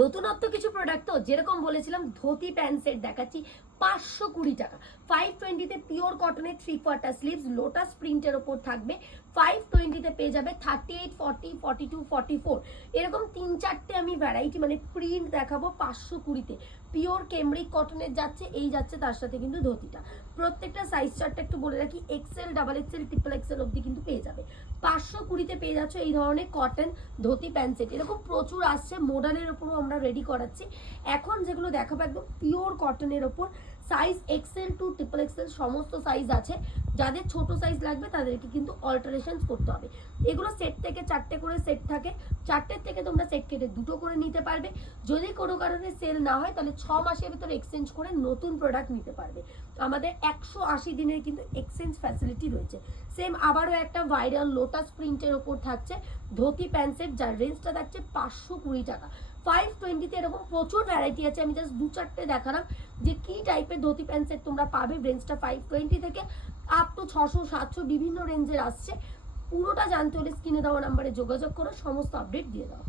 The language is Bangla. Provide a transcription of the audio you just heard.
নতুনত্ব কিছু প্রোডাক্ট তো যেরকম বলেছিলাম ধুতি প্যান্ট সেট দেখাচ্ছি 520 টাকা। 520-তে পিওর কটনের 3/4 স্লিভস লোটাস প্রিন্টের ওপর থাকবে। 520-তে পেয়ে যাবে 38, 40, 42, 44 এরকম 3-4টে আমি ভ্যারাইটি মানে প্রিন্ট দেখাবো 520-তে। পিওর কেমব্রিক কটনের যাচ্ছে, এই যাচ্ছে তার সাথে কিন্তু ধুতিটা। প্রত্যেকটা সাইজ চার্টটা একটু বলে রাখি, XL, double XL, triple XL অবধি কিন্তু পেয়ে যাবে। 520-তে পেয়ে যাচ্ছে এই ধরনের কটন ধুতি প্যান্ট সেট। এরকম প্রচুর আসছে, মডার্নের ওপরও আমরা রেডি করাচ্ছি। এখন যেগুলো দেখাবো একদম পিওর কটনের ওপর, size XL to triple XL সমস্ত সাইজ আছে। যাদের ছোট সাইজ লাগবে তাদেরকে কিন্তু অল্টারেশন করতে হবে। এগুলো সেট থেকে 4টে করে সেট থাকে, 4টের থেকে তোমরা সেট কেটে 2টো করে নিতে পারবে। যদি কোনো কারণে সেল না হয় তাহলে 6 মাসের ভিতরে এক্সচেঞ্জ করে নতুন প্রোডাক্ট নিতে পারবে। আমাদের 180 দিনের কিন্তু এক্সচেঞ্জ ফ্যাসিলিটি রয়েছে। সেম আবারও একটা ভাইরাল লোটাস প্রিন্টের ওপর থাকছে ধুতি প্যান্ট সেট, যার রেঞ্জটা থাকছে 520 টাকা। 520-তে এরকম প্রচুর ভ্যারাইটি আছে, আমি জাস্ট 2-4টে দেখালাম যে কি টাইপের ধুতি প্যান্ট সেট তোমরা পাবে। রেঞ্জটা 520 থেকে আপ টু 600, 700 বিভিন্ন রেঞ্জের আসছে। পুরোটা জানতে হলে স্ক্রিনে দেওয়া নাম্বারে যোগাযোগ করো, সমস্ত আপডেট দিয়ে দাও।